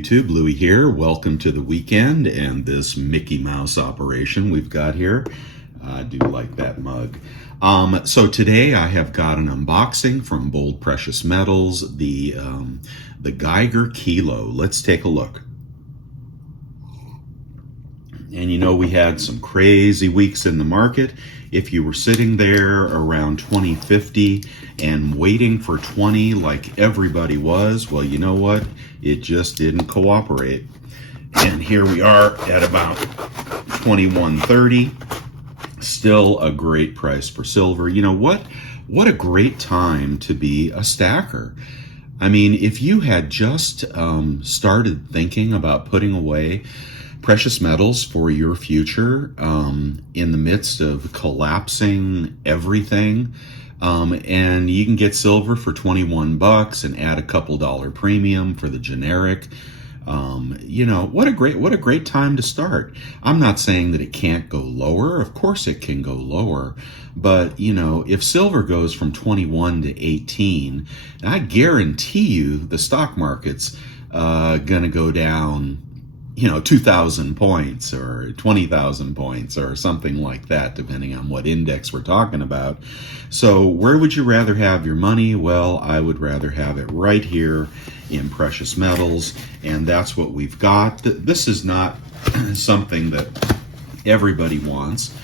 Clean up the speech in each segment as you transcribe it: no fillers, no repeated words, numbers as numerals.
YouTube, Louie here. Welcome to the weekend and this Mickey Mouse operation we've got here. I do like that mug. So today I have got an unboxing from Bold Precious Metals, the Geiger Kilo. Let's take a look. And you know, we had some crazy weeks in the market. If you were sitting there around 2050 and waiting for 20 like everybody was, well, you know what? It just didn't cooperate. And here we are at about 2130. Still a great price for silver. You know what? What a great time to be a stacker. I mean, if you had just started thinking about putting away precious metals for your future in the midst of collapsing everything, and you can get silver for 21 bucks and add a couple dollar premium for the generic. You know, what a great time to start. I'm not saying that it can't go lower. Of course it can go lower. But, you know, if silver goes from 21 to 18, I guarantee you the stock market's going to go down, you know, 2,000 points or 20,000 points or something like that, depending on what index we're talking about. So where would you rather have your money? Well, I would rather have it right here in precious metals, and that's what we've got. This is not something that everybody wants,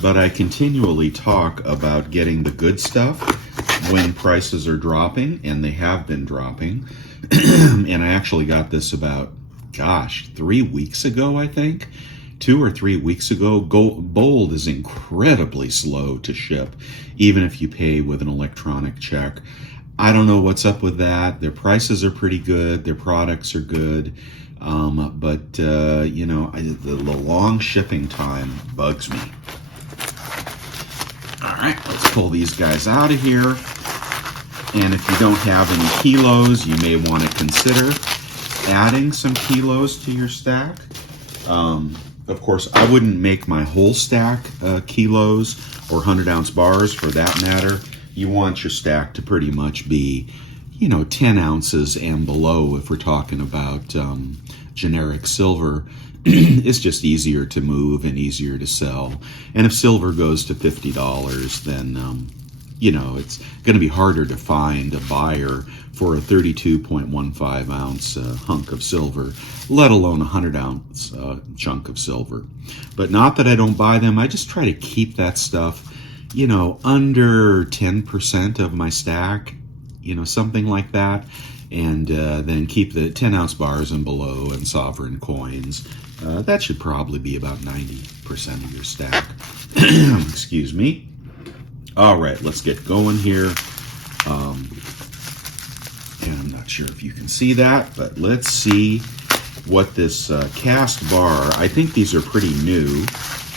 but I continually talk about getting the good stuff when prices are dropping, and they have been dropping. And I actually got this about 3 weeks ago, I think. 2 or 3 weeks ago. Bold is incredibly slow to ship, even if you pay with an electronic check. I don't know what's up with that. Their prices are pretty good. Their products are good. But you know, the long shipping time bugs me. All right, let's pull these guys out of here. And if you don't have any kilos, you may want to consider adding some kilos to your stack. Of course, I wouldn't make my whole stack kilos or 100-ounce bars for that matter. You want your stack to pretty much be, you know, 10 ounces and below if we're talking about generic silver. It's just easier to move and easier to sell. And if silver goes to $50, then you know, it's going to be harder to find a buyer for a 32.15 ounce hunk of silver, let alone a 100-ounce chunk of silver. But not that I don't buy them. I just try to keep that stuff, you know, under 10% of my stack, you know, something like that. And then keep the 10-ounce bars and below and sovereign coins. That should probably be about 90% of your stack. Excuse me. All right, let's get going here. And I'm not sure if you can see that, but let's see what this cast bar. I think these are pretty new,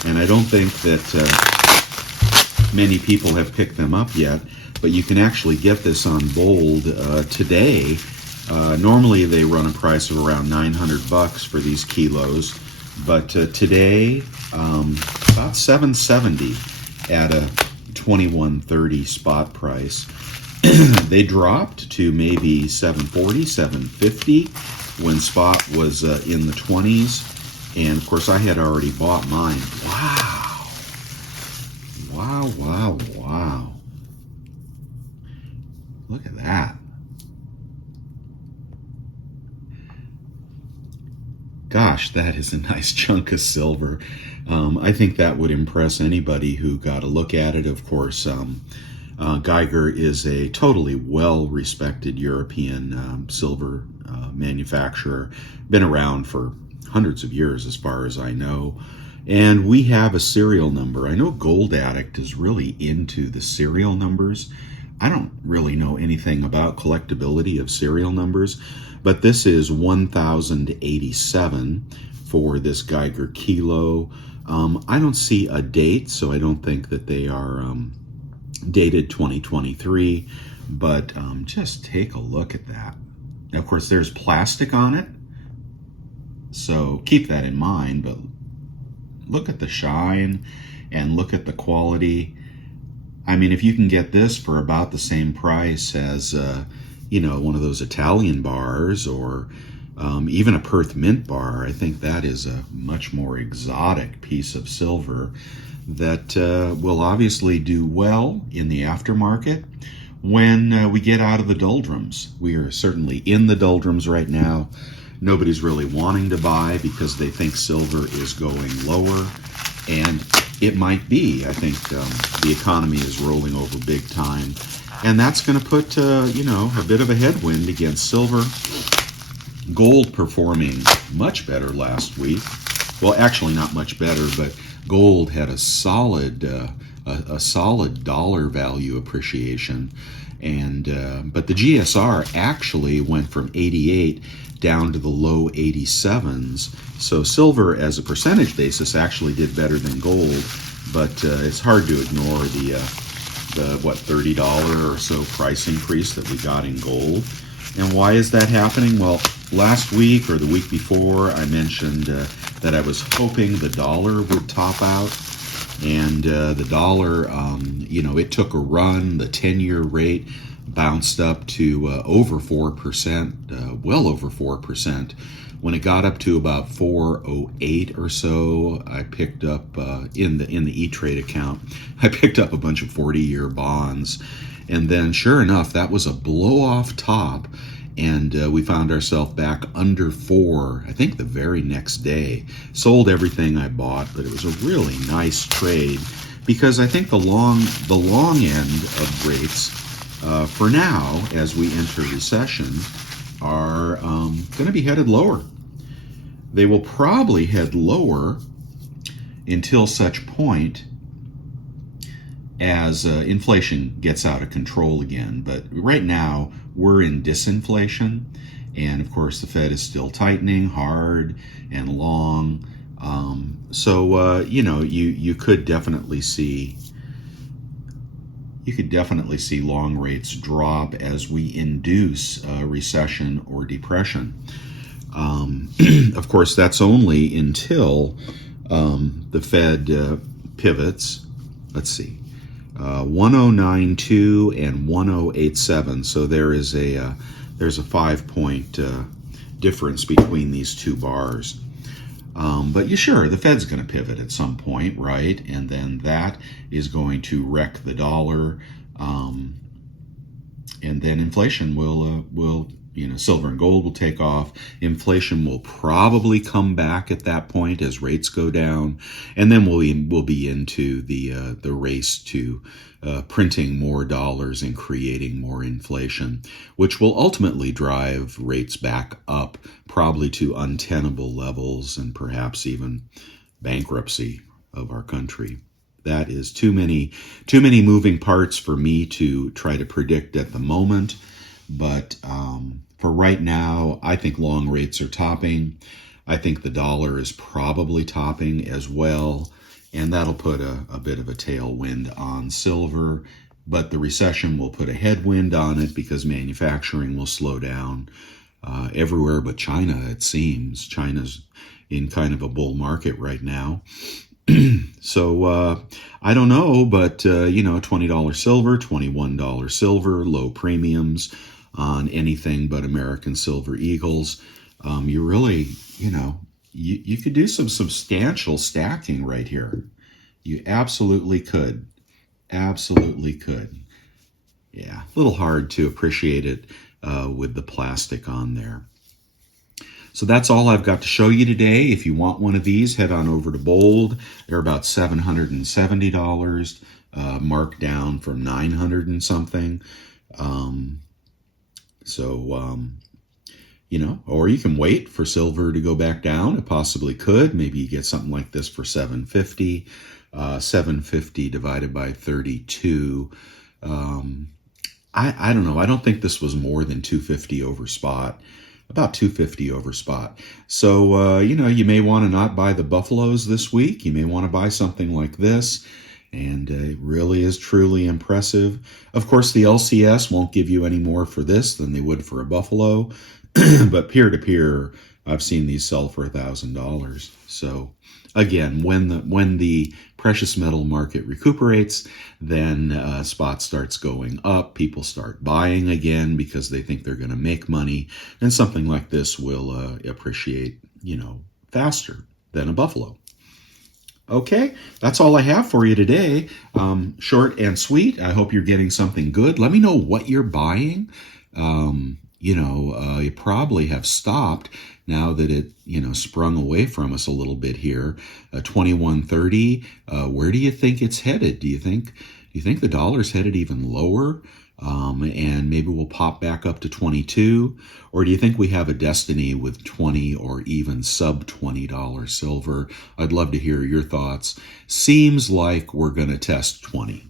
and I don't think that many people have picked them up yet, but you can actually get this on Bold today. Normally they run a price of around 900 bucks for these kilos, but today about 770 at a 2130 spot price. They dropped to maybe 740, 750 when spot was in the 20s, and of course I had already bought mine. Wow. Look at that. Gosh, that is a nice chunk of silver. I think that would impress anybody who got a look at it. Of course, Geiger is a totally well-respected European silver manufacturer. Been around for hundreds of years as far as I know. And we have a serial number. I know Gold Addict is really into the serial numbers. I don't really know anything about collectability of serial numbers, but this is 1087 for this Geiger Kilo. I don't see a date, so I don't think that they are dated 2023, but just take a look at that. Now, of course, there's plastic on it, so keep that in mind, but look at the shine and look at the quality. I mean, if you can get this for about the same price as, you know, one of those Italian bars or Even a Perth Mint bar, I think that is a much more exotic piece of silver that will obviously do well in the aftermarket when we get out of the doldrums. We are certainly in the doldrums right now. Nobody's really wanting to buy because they think silver is going lower, and it might be. I think the economy is rolling over big time, and that's going to put a bit of a headwind against silver. Gold performing much better last week. Well, actually not much better, but gold had a solid dollar value appreciation, and but the GSR actually went from 88 down to the low 87s. So silver, as a percentage basis, actually did better than gold, but it's hard to ignore the $30 or so price increase that we got in gold. And why is that happening? Well, last week or the week before, I mentioned that I was hoping the dollar would top out. And the dollar, it took a run. The 10-year rate bounced up to over 4%, well over 4%. When it got up to about 408 or so, I picked up in the E-Trade account, I picked up a bunch of 40-year bonds. And then, sure enough, that was a blow-off top, and we found ourselves back under 4, I think the very next day. Sold everything I bought, but it was a really nice trade because I think the long end of rates, for now, as we enter recession, are going to be headed lower. They will probably head lower until such point as inflation gets out of control again. But right now, we're in disinflation. And of course, the Fed is still tightening hard and long. You could definitely see long rates drop as we induce recession or depression. Of course, that's only until the Fed pivots. Let's see. 1092 and 1087. So there's a 5-point difference between these two bars. But the Fed's going to pivot at some point, right? And then that is going to wreck the dollar. And then inflation will silver and gold will take off. Inflation will probably come back at that point as rates go down, and then we'll be into the race to printing more dollars and creating more inflation, which will ultimately drive rates back up, probably to untenable levels and perhaps even bankruptcy of our country. That is too many moving parts for me to try to predict at the moment. But for right now, I think long rates are topping. I think the dollar is probably topping as well. And that'll put a bit of a tailwind on silver. But the recession will put a headwind on it because manufacturing will slow down everywhere but China, it seems. China's in kind of a bull market right now. So I don't know, but $20 silver, $21 silver, low premiums on anything but American Silver Eagles. You really, you could do some substantial stacking right here. You absolutely could. Absolutely could. Yeah, a little hard to appreciate it with the plastic on there. So that's all I've got to show you today. If you want one of these, head on over to Bold. They're about $770, marked down from $900 and something. Or you can wait for silver to go back down. It possibly could. Maybe you get something like this for $750. 750 divided by 32. I don't know. I don't think this was more than 250 over spot. About 250 over spot. So, you may want to not buy the Buffaloes this week. You may want to buy something like this. And it really is truly impressive. Of course, the LCS won't give you any more for this than they would for a Buffalo. But peer-to-peer I've seen these sell for $1,000. So again, when the precious metal market recuperates, then spot starts going up. People start buying again because they think they're going to make money, and something like this will appreciate, faster than a buffalo. Okay, that's all I have for you today. Short and sweet. I hope you're getting something good. Let me know what you're buying. You probably have stopped now that it, sprung away from us a little bit here. 21.30. Where do you think it's headed? Do you think the dollar's headed even lower? And maybe we'll pop back up to 22, or do you think we have a destiny with 20 or even sub $20 silver? I'd love to hear your thoughts. Seems like we're going to test 20.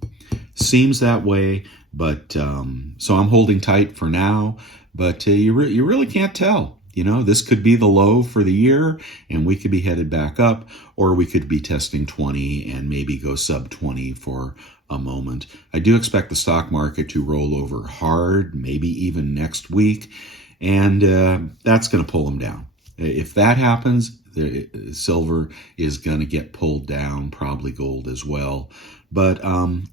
Seems that way, but so I'm holding tight for now, but you really can't tell. This could be the low for the year, and we could be headed back up, or we could be testing 20 and maybe go sub 20 for a moment. I do expect the stock market to roll over hard, maybe even next week, and that's going to pull them down. If that happens, silver is going to get pulled down, probably gold as well. But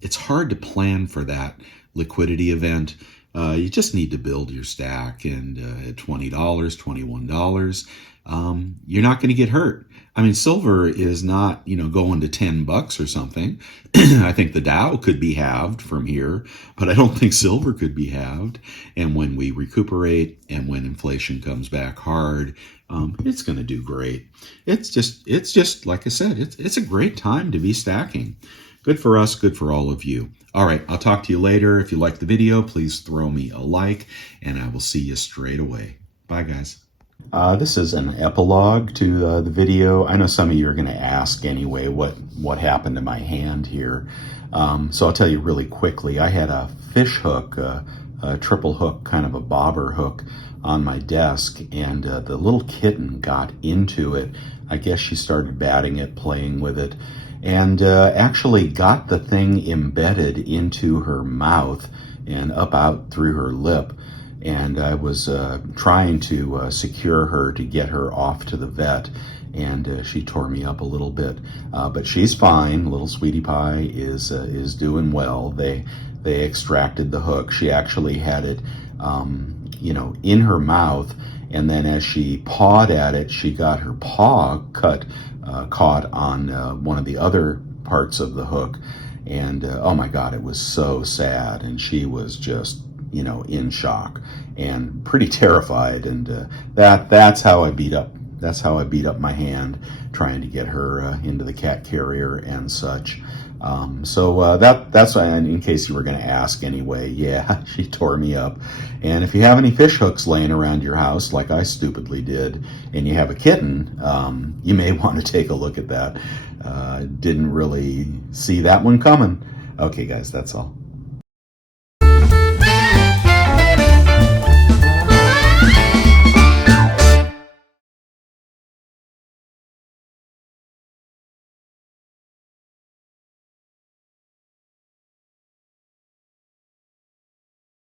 it's hard to plan for that liquidity event. You just need to build your stack, and at $20, $21, you're not going to get hurt. I mean, silver is not, going to $10 or something. I think the Dow could be halved from here, but I don't think silver could be halved. And when we recuperate and when inflation comes back hard, it's going to do great. It's just like I said, it's a great time to be stacking. Good for us, good for all of you. All right, I'll talk to you later. If you liked the video, please throw me a like, and I will see you straight away. Bye, guys. This is an epilogue to the video. I know some of you are going to ask anyway what happened to my hand here. So I'll tell you really quickly. I had a fish hook, a triple hook, kind of a bobber hook on my desk, and the little kitten got into it. I guess she started batting it, playing with it, and actually got the thing embedded into her mouth and up out through her lip. And I was trying to secure her to get her off to the vet, and she tore me up a little bit. But she's fine. Little Sweetie Pie is doing well. They extracted the hook. She actually had it, in her mouth, and then as she pawed at it, she got her paw caught on one of the other parts of the hook, and oh my God, it was so sad, and she was just in shock and pretty terrified, and that's how I beat up my hand trying to get her into the cat carrier and such. So that's why, in case you were going to ask anyway, yeah, she tore me up. And if you have any fish hooks laying around your house, like I stupidly did, and you have a kitten, you may want to take a look at that. Didn't really see that one coming. Okay, guys, that's all.